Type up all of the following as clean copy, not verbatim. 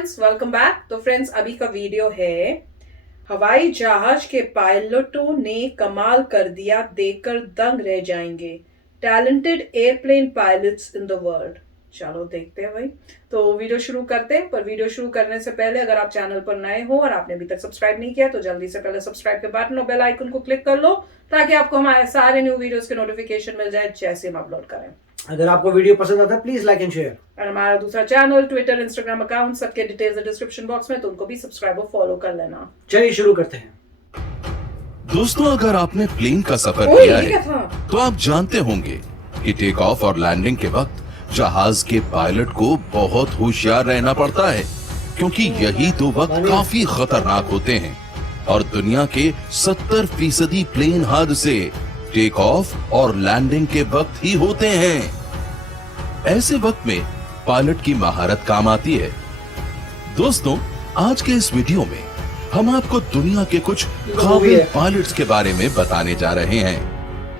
Friends, welcome back. तो friends, अभी का वीडियो है हवाई जहाज के पायलटों ने कमाल कर दिया, देखकर दंग रह जाएंगे। Talented airplane pilots in the world. चलो देखते हैं भाई। तो वीडियो शुरू करते हैं, पर वीडियो शुरू करने से पहले अगर आप चैनल पर नए हो और आपने अभी तक सब्सक्राइब नहीं किया तो जल्दी से पहले सब्सक्राइब के बटन और बेल आइकन को क्लिक कर लो, ताकि आपको हमारे सारे न्यू वीडियोस के नोटिफिकेशन मिल जाए जैसे हम अपलोड करें। अगर आपको वीडियो पसंद आता है प्लीज लाइक एंड शेयर। और हमारा दूसरा चैनल, ट्विटर, इंस्टाग्राम अकाउंट, सबके डिटेल्स डिस्क्रिप्शन बॉक्स में, तो उनको भी सब्सक्राइब और फॉलो कर लेना। चलिए शुरू करते हैं। दोस्तों, अगर आपने प्लेन का सफर ओए, किया ये क्या है था? तो आप जानते होंगे कि टेक ऑफ और लैंडिंग के वक्त जहाज के पायलट को बहुत होशियार रहना पड़ता है, क्योंकि यही दो वक्त काफी खतरनाक होते हैं और दुनिया के 70% प्लेन हादसे टेक ऑफ और लैंडिंग के वक्त ही होते हैं। ऐसे वक्त में पायलट की महारत काम आती है। दोस्तों, आज के इस वीडियो में हम आपको दुनिया के कुछ काबिल पायलट्स के बारे में बताने जा रहे हैं।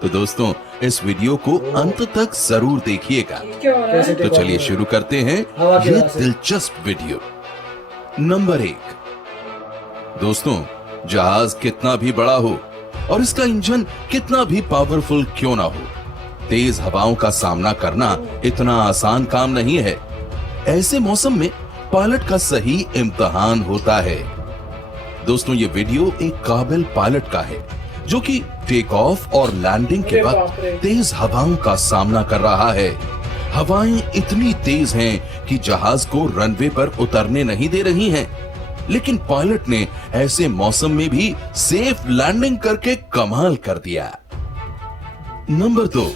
तो दोस्तों, इस वीडियो को अंत तक जरूर देखिएगा। तो चलिए शुरू करते हैं ये दिलचस्प वीडियो। नंबर 1। दोस्तों, जहाज कितना भी बड़ा हो और इसका इंजन कितना भी पावरफुल क्यों ना हो, तेज हवाओं का सामना करना इतना आसान काम नहीं है। ऐसे मौसम में पायलट का सही इम्तिहान होता है। दोस्तों, ये वीडियो एक काबिल पायलट का है जो कि टेक ऑफ और लैंडिंग के वक्त तेज हवाओं का सामना कर रहा है। हवाएं इतनी तेज हैं कि जहाज को रनवे पर उतरने नहीं दे रही हैं, लेकिन पायलट ने ऐसे मौसम में भी सेफ लैंडिंग करके कमाल कर दिया। नंबर 2।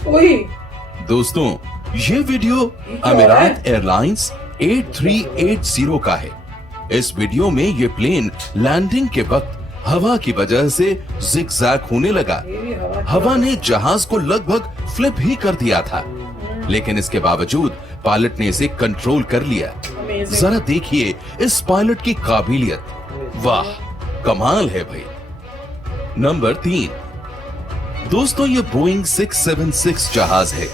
दोस्तों, ये वीडियो अमीरात एयरलाइंस 8380 का है। इस वीडियो में ये प्लेन लैंडिंग के वक्त हवा की वजह से जिगजैग होने लगा। हवा ने जहाज को लगभग फ्लिप ही कर दिया था, लेकिन इसके बावजूद पायलट ने इसे कंट्रोल कर लिया। जरा देखिए इस पायलट की काबिलियत। वाह, कमाल है भाई। नंबर 3। दोस्तों, ये बोइंग 676 जहाज है।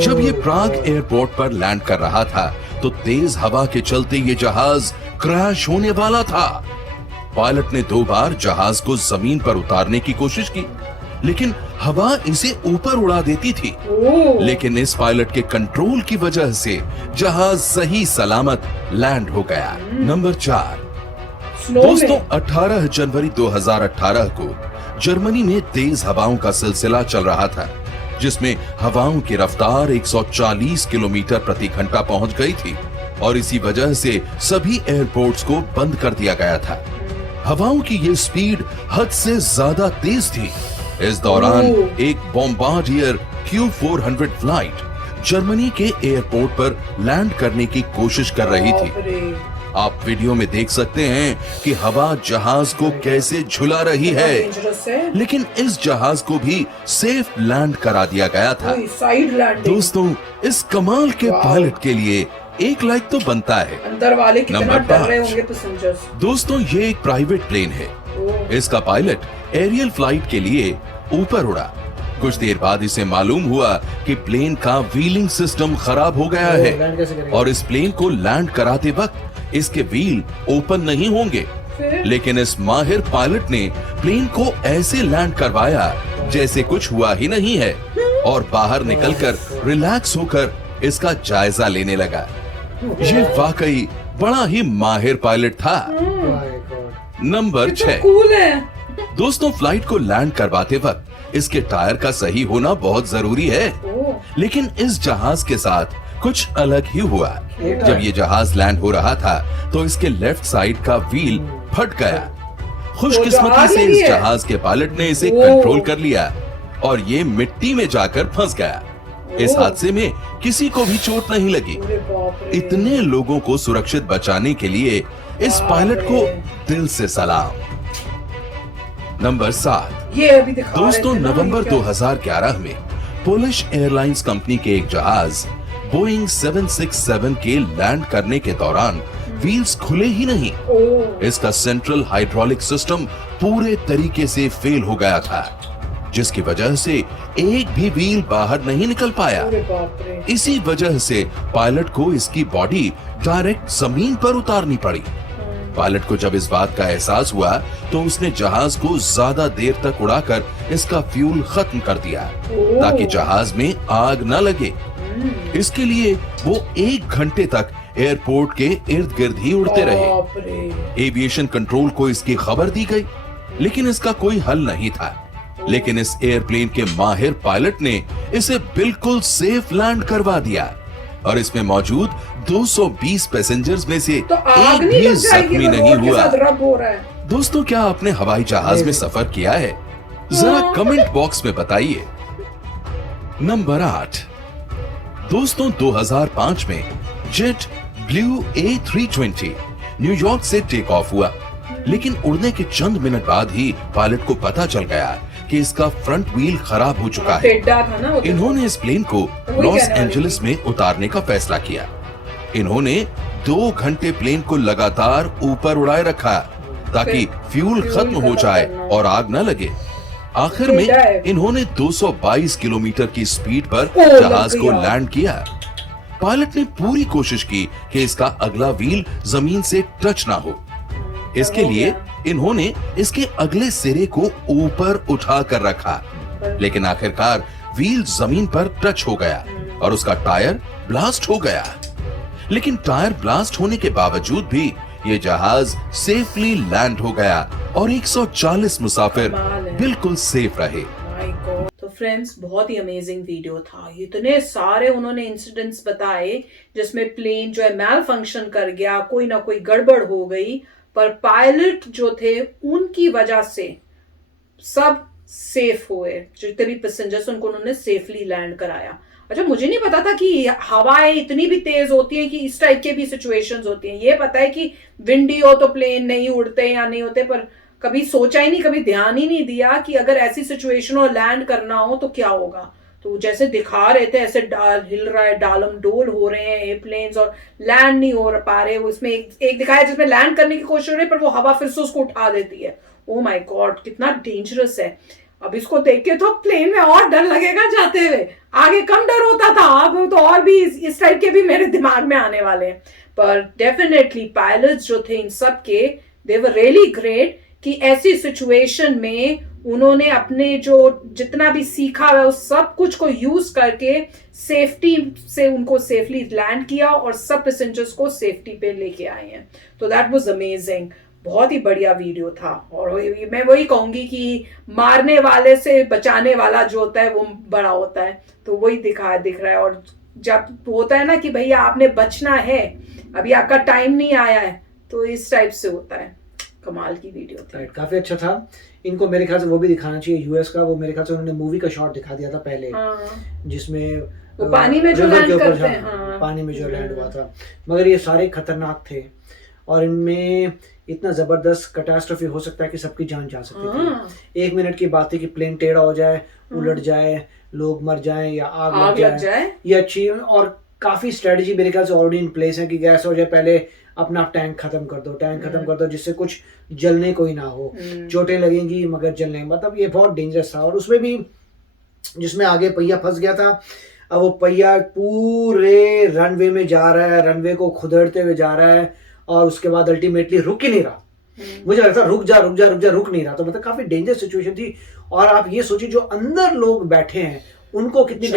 जब ये प्राग एयरपोर्ट पर लैंड कर रहा था तो तेज हवा के चलते ये जहाज क्रैश होने वाला था। पायलट ने 2 बार जहाज को जमीन पर उतारने की कोशिश की, लेकिन हवा इसे ऊपर उड़ा देती थी। लेकिन इस पायलट के कंट्रोल की वजह से जहाज सही सलामत लैंड हो गया। नंबर 4। दोस्तों, 18 जनवरी 2018 को जर्मनी में तेज हवाओं का सिलसिला चल रहा था, जिसमें हवाओं की रफ्तार 140 किलोमीटर प्रति घंटा पहुंच गई थी और इसी वजह से सभी एयरपोर्ट्स को बंद कर दिया गया था। हवाओं की ये स्पीड हद से ज्यादा तेज थी। इस दौरान एक बॉम्बार्डियर Q400 फ्लाइट जर्मनी के एयरपोर्ट पर लैंड करने की कोशिश कर रही थी। आप वीडियो में देख सकते हैं कि हवा जहाज को कैसे झुला रही है, लेकिन इस जहाज को भी सेफ लैंड करा दिया गया था। दोस्तों, इस कमाल के पायलट के लिए एक लाइक तो बनता है। अंदर वाले कितना डर रहे होंगे पैसेंजर्स। दोस्तों, ये एक प्राइवेट प्लेन है। इसका पायलट एरियल फ्लाइट के लिए ऊपर उड़ा। कुछ देर बाद इसे मालूम हुआ कि प्लेन का व्हीलिंग सिस्टम खराब हो गया है और इस प्लेन को लैंड कराते वक्त इसके व्हील ओपन नहीं होंगे। लेकिन इस माहिर पायलट ने प्लेन को ऐसे लैंड करवाया जैसे कुछ हुआ ही नहीं है और बाहर निकलकर रिलैक्स होकर इसका जायजा लेने लगा। ये वाकई बड़ा ही माहिर पायलट था। नंबर 6। दोस्तों, फ्लाइट को लैंड करवाते वक्त इसके टायर का सही होना बहुत जरूरी है, लेकिन इस जहाज के साथ कुछ अलग ही हुआ। जब ये जहाज लैंड हो रहा था तो इसके लेफ्ट साइड का व्हील फट गया। खुशकिस्मती से इस जहाज के पायलट ने इसे कंट्रोल कर लिया और ये मिट्टी में जाकर फंस गया। इस हादसे में किसी को भी चोट नहीं लगी। इतने लोगों को सुरक्षित बचाने के लिए इस पायलट को दिल से सलाम। नंबर 7। दोस्तों, नवंबर 2011 में पोलिश एयरलाइंस कंपनी के एक जहाज बोइंग 767 के लैंड करने के दौरान व्हील्स खुले ही नहीं। इसका सेंट्रल हाइड्रोलिक सिस्टम पूरे तरीके से फेल हो गया था। जिसकी वजह से एक भी व्हील बाहर नहीं निकल पाया। अरे बाप रे। इसी वजह से पायलट को इसकी बॉडी डायरेक्ट जमीन पर उतारनी पड़ी। पायलट को जब इस बात का एहसास हुआ तो उसने जहाज को ज्यादा देर तक उड़ाकर इसका फ्यूल खत्म कर दिया ताकि जहाज में आग न लगे। इसके लिए वो 1 घंटे तक एयरपोर्ट के इर्द गिर्द ही उड़ते रहे। एविएशन कंट्रोल को इसकी खबर दी गई, लेकिन इसका कोई हल नहीं था। लेकिन इस एयरप्लेन के माहिर पायलट ने इसे बिल्कुल सेफ लैंड करवा दिया और इसमें मौजूद 220 पैसेंजर्स में से तो एक भी जख्मी नहीं हुआ। हो रहा है। दोस्तों, क्या आपने हवाई जहाज में सफर किया है? जरा कमेंट बॉक्स में बताइए। नंबर 8। दोस्तों, 2005 में जेट ब्लू A320 न्यूयॉर्क से टेक ऑफ हुआ, लेकिन उड़ने के चंद मिनट बाद ही पायलट को पता चल गया कि इसका फ्रंट व्हील खराब हो चुका है। इन्होंने इस प्लेन को लॉस एंजलिस में उतारने का फैसला किया। इन्होंने 2 घंटे प्लेन को लगातार ऊपर उड़ाए रखा ताकि फ्यूल खत्म हो जाए और आग न लगे। आखिर में इन्होंने 222 किलोमीटर की स्पीड पर जहाज को लैंड किया। पायलट ने पूरी कोशिश की कि इसका अगला व्हील जमीन से टच ना हो। इसके लिए इन्होंने इसके अगले सिरे को ऊपर उठा कर रखा, लेकिन आखिरकार व्हील जमीन पर टच हो गया और उसका टायर ब्लास्ट हो गया। लेकिन टायर ब्लास्ट होने के बावजूद भी ये जहाज सेफली लैंड हो गया और 140 मुसाफिर बिल्कुल सेफ रहे। तो फ्रेंड्स, बहुत ही अमेजिंग वीडियो था। इतने सारे उन्होंने इंसिडेंट्स बताए जिसमें प्लेन जो है मैल फंक्शन कर गया, कोई ना कोई गड़बड़ हो गई, पर पायलट जो थे उनकी वजह से सब सेफ हुए। जितने भी पैसेंजर्स उनको उन्होंने सेफली लैंड कराया। अच्छा, मुझे नहीं पता था कि हवाएं इतनी भी तेज होती हैं कि इस टाइप के भी सिचुएशंस होती हैं। ये पता है कि विंडी हो तो प्लेन नहीं उड़ते या नहीं होते, पर कभी सोचा ही नहीं, कभी ध्यान ही नहीं दिया कि अगर ऐसी सिचुएशन हो लैंड करना हो तो क्या होगा। तो जैसे दिखा रहे थे ऐसे हिल रहा है, डालम डोल हो रहे हैं एयरप्लेन्स और लैंड नहीं हो पा रहे। वो इसमें एक दिखाया जिसमें लैंड करने की कोशिश हो रही है, पर वो हवा फिर से उसको उठा देती है। ओ माय गॉड, कितना डेंजरस है। अब इसको देख के तो प्लेन में और डर लगेगा जाते हुए। आगे कम डर होता था, अब तो और भी इस टाइप के भी मेरे दिमाग में आने वाले हैं। पर डेफिनेटली पायलट्स जो थे इन सब के, दे वर रियली ग्रेट कि ऐसी सिचुएशन में उन्होंने अपने जो जितना भी सीखा है उस सब कुछ को यूज करके सेफ्टी से उनको सेफली लैंड किया और सब पैसेंजर्स को सेफ्टी पे लेके आए हैं। तो दैट वाज अमेजिंग। बहुत ही बढ़िया वीडियो था। और मैं वही कहूंगी कि मारने वाले से बचाने वाला जो होता है वो बड़ा होता है। तो वही दिख रहा है। और जब होता है ना कि भैया आपने बचना है, अभी आपका टाइम नहीं आया है, तो इस टाइप से होता है। कमाल की वीडियो थी। काफी अच्छा था। इनको मेरे ख्याल से वो भी दिखाना चाहिए यूएस का। वो मेरे ख्याल से उन्होंने मूवी का शॉट दिखा दिया था पहले, जिसमें वो पानी में जो लैंड करते हैं। हाँ। पानी में जो लैंड हुआ था। मगर ये सारे खतरनाक थे और इनमें इतना जबरदस्त कैटास्ट्रोफी हो सकता है कि सबकी जान जा सकती थी। 1 मिनट की बात है कि प्लेन टेढ़ा हो जाए, उलट जाए, लोग मर जाएं या आग लग जाए। ये अच्छी और काफी स्ट्रेटजी मेरे ख्याल से ऑलरेडी इन प्लेस है कि गैस हो जाए, पहले अपना टैंक खत्म कर दो जिससे कुछ जलने को ही ना हो। चोटें लगेंगी मगर जलने, मतलब ये बहुत डेंजरस था। और उसमें भी जिसमें आगे पहिया फंस गया था, अब वो पहिया पूरे रनवे में जा रहा है, रनवे को खुदरते हुए जा रहा है और उसके बाद अल्टीमेटली रुक ही नहीं रहा। मुझे लगता रुक जा रुक नहीं रहा। तो मतलब काफी डेंजरस सिचुएशन थी। और आप ये सोचिए जो अंदर लोग बैठे हैं उनको कितनी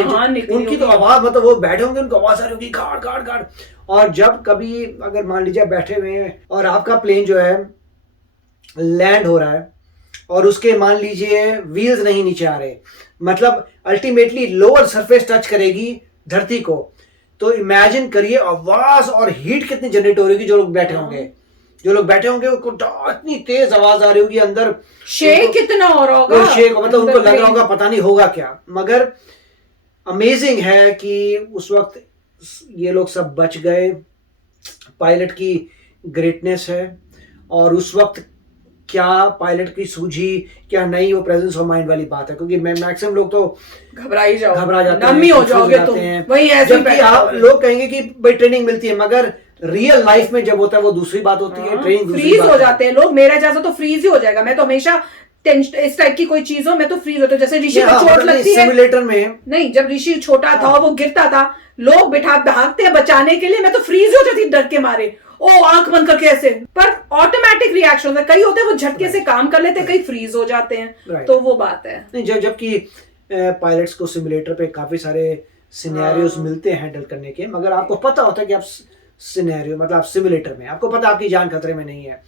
उनकी तो आवाज, मतलब वो बैठे होंगे उनको आवाज आ रही होगी गाड़ गाड़ गाड़। और जब कभी अगर मान लीजिए बैठे हुए हैं और आपका प्लेन जो है लैंड हो रहा है और उसके मान लीजिए व्हील्स नहीं नीचे आ रहे, मतलब अल्टीमेटली लोअर सरफेस टच करेगी धरती को, तो इमेजिन करिए आवाज और हीट कितनी जनरेट हो रही होगी। जो लोग बैठे होंगे उनको इतनी तेज आवाज आ रही होगी, अंदर शेक कितना हो रहा होगा, शेक, मतलब उनको लग रहा होगा पता नहीं होगा क्या। मगर अमेजिंग है कि उस वक्त ये लोग सब बच गए। पायलट की ग्रेटनेस है। और उस वक्त क्या पायलट की सूझी क्या नहीं, वो प्रेजेंस ऑफ माइंड वाली बात है। क्योंकि मैक्सिमम लोग तो घबरा जाते हैं, हो जाओगे तुम, वही ऐसे जबकि आप लोग कहेंगे कि भाई ट्रेनिंग मिलती है, मगर रियल लाइफ में जब होता है वो दूसरी बात होती है। ट्रेनिंग फ्रीज हो जाते हैं लोग। मेरा जैसा तो फ्रीज ही हो जाएगा। मैं तो हमेशा इस टाइप की कोई चीज हो, मैं तो फ्रीज होता हूँ। जैसे ऋषि को हाँ, चोट लगती है सिमुलेटर में नहीं, जब ऋषि छोटा था वो गिरता था, लोग बिठा भागते हैं बचाने के लिए, मैं तो फ्रीज हो जाती डर के मारे, ओ आंख बंद करके ऐसे। पर ऑटोमेटिक रिएक्शन है, कई होते हैं वो झटके से काम कर लेते हैं, कई फ्रीज हो जाते हैं, तो वो बात है। नहीं, जबकि पायलट्स को सिमुलेटर पे काफी सारे सिनेरियोज मिलते हैं हैंडल करने के, मगर आपको पता होता है कि आप सिनेरियो मतलब आप सिमुलेटर में, आपको पता आपकी जान खतरे में नहीं है।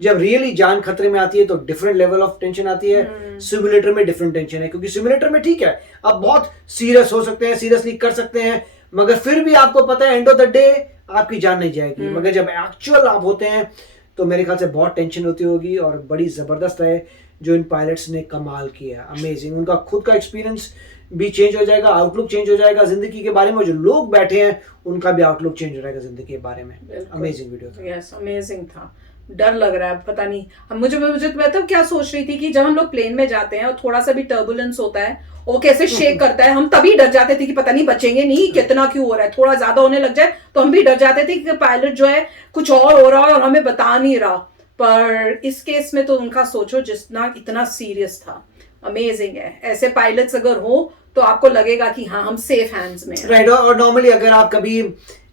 जब रियली जान खतरे में आती है तो डिफरेंट लेवल ऑफ टेंशन आती है। सिमुलेटर में डिफरेंट टेंशन है, क्योंकि सिमुलेटर में ठीक है आप बहुत सीरियस हो सकते हैं, सीरियसली कर सकते हैं, मगर फिर भी आपको पता है एंड ऑफ द डे आपकी जान नहीं जाएगी। मगर जब एक्चुअल आप होते हैं तो मेरे ख्याल से बहुत टेंशन होती होगी, और बड़ी जबरदस्त है जो इन पायलट्स ने कमाल किया, अमेजिंग। उनका खुद का एक्सपीरियंस भी चेंज हो जाएगा, आउटलुक चेंज हो जाएगा जिंदगी के बारे में, जो लोग बैठे हैं उनका भी आउटलुक चेंज हो जाएगा जिंदगी के बारे में। अमेजिंग वीडियो था। यस, अमेजिंग था। डर लग रहा है, पता नहीं अब मुझे मैं तो क्या सोच रही थी कि जब हम लोग प्लेन में जाते हैं और थोड़ा सा भी टर्बुलेंस होता है, वो कैसे शेक करता है, हम तभी डर जाते थे कि पता नहीं बचेंगे नहीं, कितना क्यों हो रहा है, थोड़ा ज्यादा होने लग जाए तो हम भी डर जाते थे कि पायलट जो है कुछ और हो रहा है और हमें बता नहीं रहा। पर इस केस में तो उनका सोचो जितना इतना सीरियस था, अमेजिंग है। ऐसे पायलट्स अगर हो तो आपको लगेगा कि हाँ हम सेफ हैंड्स में हैं। राइट। और नॉर्मली अगर आप कभी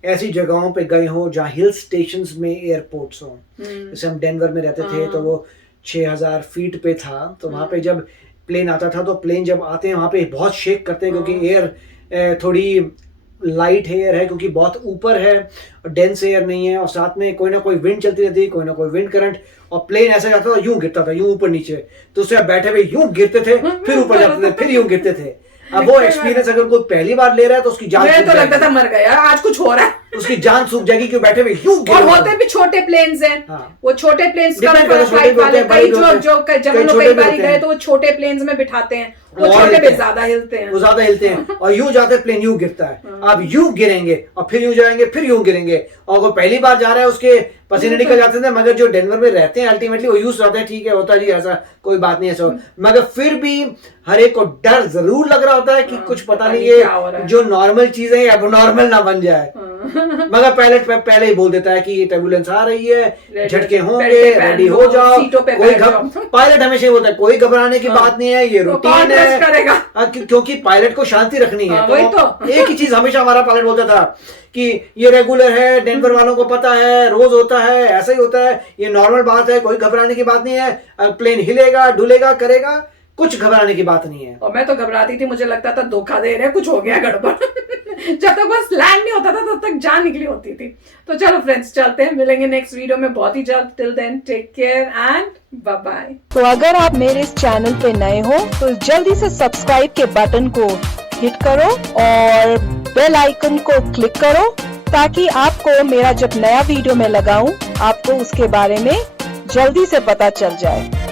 ऐसी जगहों पे गए हो जहाँ हिल स्टेशंस में एयरपोर्ट्स हो, जैसे हम डेनवर में रहते थे तो वो 6000 फीट पे था, तो वहाँ पे जब प्लेन आता था तो प्लेन जब आते हैं वहाँ पे बहुत शेक करते हैं, क्योंकि एयर थोड़ी लाइट एयर है, क्योंकि बहुत ऊपर है और डेंस एयर नहीं है, और साथ में कोई ना कोई विंड चलती रहती है, कोई ना कोई विंड करंट, और प्लेन ऐसा जाता था यूं गिरता था, यूं ऊपर नीचे, तो उससे आप बैठे हुए यूं गिरते थे, फिर ऊपर जाते थे, फिर यूं गिरते थे। अब वो एक्सपीरियंस अगर कोई पहली बार ले रहा है तो उसकी जान तो लगता था मर गया आज कुछ हो रहा है, उसकी जान सूख जाएगी, क्यों बैठे हुए यूं गिर। और होते भी छोटे प्लेन्स हैं। हाँ। वो छोटे प्लेन्स का फ्लाइट वाले कई जो जब हम लोग कई बार गए तो वो छोटे प्लेन्स में बिठाते हैं, वो छोटे पे ज्यादा हिलते हैं, वो ज्यादा हिलते हैं, और यूं जाते प्लेन यूं गिरता है। आप यूं गिरेंगे और फिर यूं जाएंगे, फिर यूं गिरेंगे, और वो पहली बार जा रहा है उसके पसीने निकल जाते थे, मगर जो डेनवर में रहते हैं अल्टीमेटली वो यूं सोचते हैं ठीक है होता जी ऐसा कोई बात नहीं ऐसा, मगर फिर भी हर एक को डर जरूर लग रहा होता है कि कुछ पता नहीं है जो नॉर्मल चीज है अब नॉर्मल ना बन जाए। मगर पहले ही बोल देता है कि ये टर्बुलेंस आ रही है, झटके होंगे, रेडी हो जाओ। कोई पायलट हमेशा बोलता है कोई घबराने की बात नहीं है, ये रूटीन है, क्योंकि पायलट को शांति रखनी है। तो एक ही चीज हमेशा हमारा पायलट बोलता था कि ये रेगुलर है, डेनवर वालों को पता है, रोज होता है, ऐसा ही होता है, ये नॉर्मल बात है, कोई घबराने की बात नहीं है, प्लेन हिलेगा डुलेगा करेगा, कुछ घबराने की बात नहीं है। और मैं तो घबराती थी, मुझे लगता था धोखा दे रहे, कुछ हो गया गड़बड़। जब तक बस लैंड नहीं होता था तब तक जान निकली होती थी। तो चलो फ्रेंड्स चलते हैं, मिलेंगे नेक्स्ट वीडियो में बहुत ही जल्द। Till then take care and bye bye. तो अगर आप मेरे इस चैनल पे नए हो तो जल्दी से सब्सक्राइब के बटन को हिट करो और बेल आइकन को क्लिक करो, ताकि आपको मेरा जब नया वीडियो मैं लगाऊं आपको उसके बारे में जल्दी से पता चल जाए।